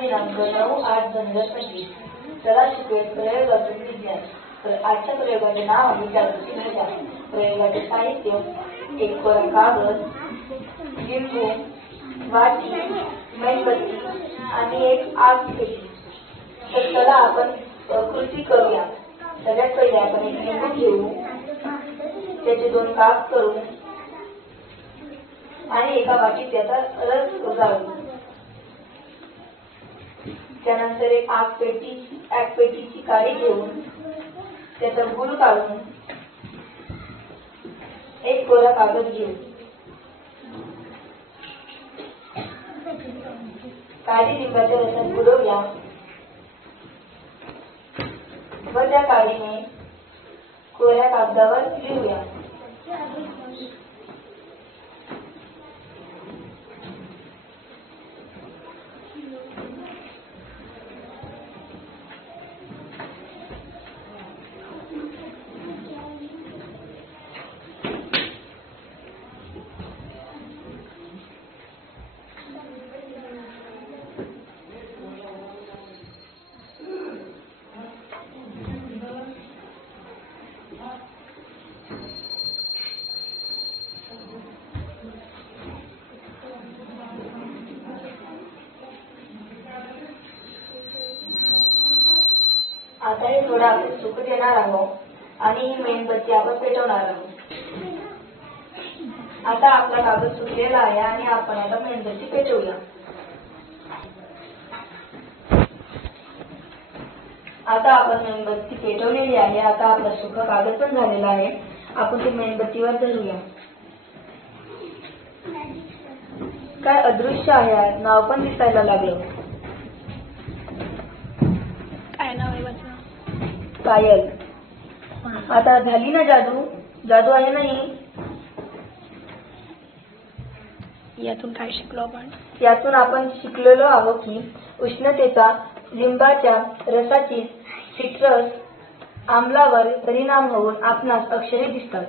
दिनांक 9/8/2025. चला शिकूया प्रयोगातून विज्ञान. तर आजच्या प्रयोगाचे नाव आहे जागृती मेघा. प्रयोगाचे साहित्य: एक कोरा कागद, लिंबू, वाटी, मेणबत्ती आणि एक आग पेटी. तर चला आपण कृती करूया. सगळ्यात पहिले आपण एक लिंबू घेऊ, त्याचे 2 काप करू आणि एका वाटीत त्याचा रस उगाळू. त्यानंतर एक आग पेटीची काडी घेऊन त्याचा गुळ काढून एक कोरा कागद घेऊ. काडी लिंबाच्या रसात बुडवूया व त्या काडीने कोऱ्या कागदावर लिहूया. आता हे थोडं आपण सुकू देणार आहोत आणि ही मेणबत्ती आपण पेटवणार आहोत. आता आपला कागद सुकलेला आहे आणि आपण आता मेणबत्ती पेटवूया. आता आपण मेणबत्ती पेटवलेली आहे. आता आपला सुका कागद पण झालेला आहे. आपण ती मेणबत्तीवर धरूया. काय अदृश्य आहे, नाव पण दिसायला लागलं. काय नाव आहे माझं? पायल. आता झाली ना जादू? जादू आहे नाही? यातून काय शिकलो आपण? यातून आपण शिकलेलो आहोत की उष्णतेचा लिंबाच्या रसाची सिट्रस आम्लावर परिणाम होऊन आपणास अक्षरे दिसतात.